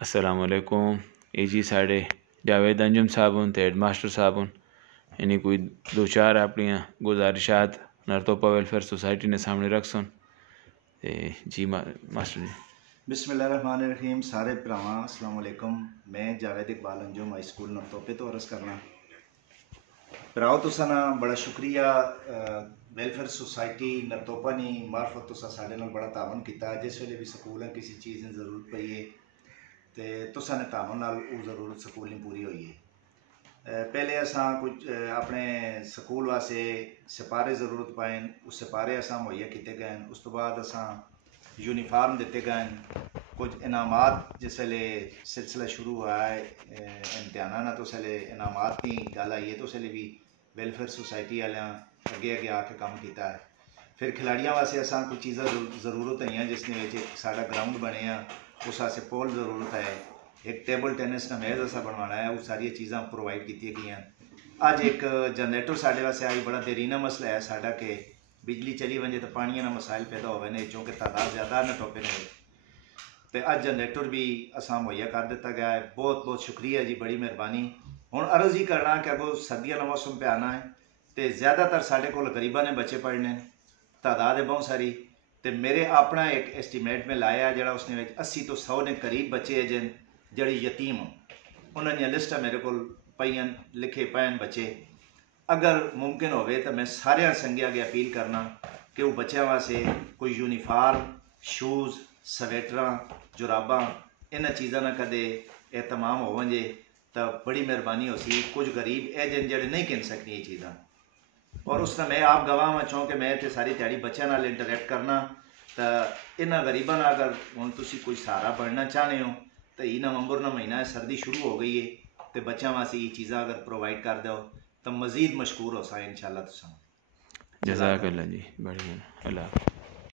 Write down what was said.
अस्सलाम वालेकुम। ये जी साढ़े जावेद अंजुम साहब ते हेड मास्टर साहब इन्हीं कोई दो चार अपनी गुजारिशात नरतोपा वेलफेयर सोसाइटी ने सामने रख सुन जी मास्टर जी। बिस्मिल्लाहिर्रहमानिर्रहीम। सारे भरावां अस्सलाम वालेकुम। मैं जावेद इकबाल अंजुम हाई स्कूल नरतोपे तो अर्ज़ करना भराओ तुसा ना बड़ा शुक्रिया। वेलफेयर सोसाइटी नरतोपा ने मार्फत तुसा साडे नाल बड़ा तावन किया। जिस वेले भी स्कूल किसी चीज़ की जरूरत पई है तो तुसा ने तावन नाल वो ज़रूरत स्कूल की पूरी हुई है। पहले असा कुछ अपने स्कूल वास्ते सिपारे ज़रूरत पाए, उस सिपारे असा मुहैया किए गए। उस तो बाद असा यूनीफार्म दिते गए। कुछ इनामात जिस वेले सिलसिला शुरू हुआ है इम्तिहाना ना, तो उस वेले इनामात की गल आई है, तो उस वेले भी वेलफेयर सोसाइटी वाले अगे अगे आके काम किया है। फिर खिलाड़ियों वास्ते असा कुछ चीज़ा ज़रूरत है जिसने साड़ा ग्राउंड बने उस वास्ते पोल ज़रूरत है। एक टेबल टेनिस का मैच असा बनवाना है, वो सारिया चीज़ा प्रोवाइड की गई। अज एक जनरेटर साढ़े वास्ते आई बड़ा देरीना मसला है साड़ा के बिजली चली वजे तो पानी का मसाइल पैदा हो ने, चूँकि तादाद ज़्यादा न टोपे ने। तो अज जनरेटर भी असा मुहैया कर दिता गया है। बहुत बहुत शुक्रिया जी, बड़ी मेहरबानी। हुण अर्ज़ ही करना कि अगो सर्दियों का मौसम पे आना है तो ज़्यादातर साढ़े को गरीबा ने बच्चे पढ़ने, तादाद है बहुत सारी। तो मेरे अपना एक एस्टीमेट में लाया जरा उसने 80 तो 100 ने करीब बच्चे है जिन जड़ी यतीम उन्होंने लिस्टा मेरे को पईन लिखे पैन बच्चे। अगर मुमकिन होवे तो मैं सारे संगे अगे अपील करना कि वो बच्चों वास्ते कोई यूनीफार्म, शूज़, स्वेटर, जुराबा इन्ह चीज़ों ना कदे एहतमाम हो वजे तो बड़ी मेहरबानी हो सी। कुछ गरीब ए जिन जड़े नहीं गिन सकनी ये चीज़ा, और उसने मैं आप गवाह हाँ चूँ कि मैं इतने सारी दिहाड़ी बच्चों नाल इंटरैक्ट करना। तो इन्होंने गरीबों अगर हुण तुसीं कोई सहारा बनना चाहते हो तो ये नवंबर का महीना है, सर्दी शुरू हो गई है, तो बच्चों वास्ते ये चीज़ा अगर प्रोवाइड कर दो तो मज़ीद मशकूर हो सा इंशाअल्लाह। तुसा जज़ाकल्लाह जी, बढ़िया। अल्लाह।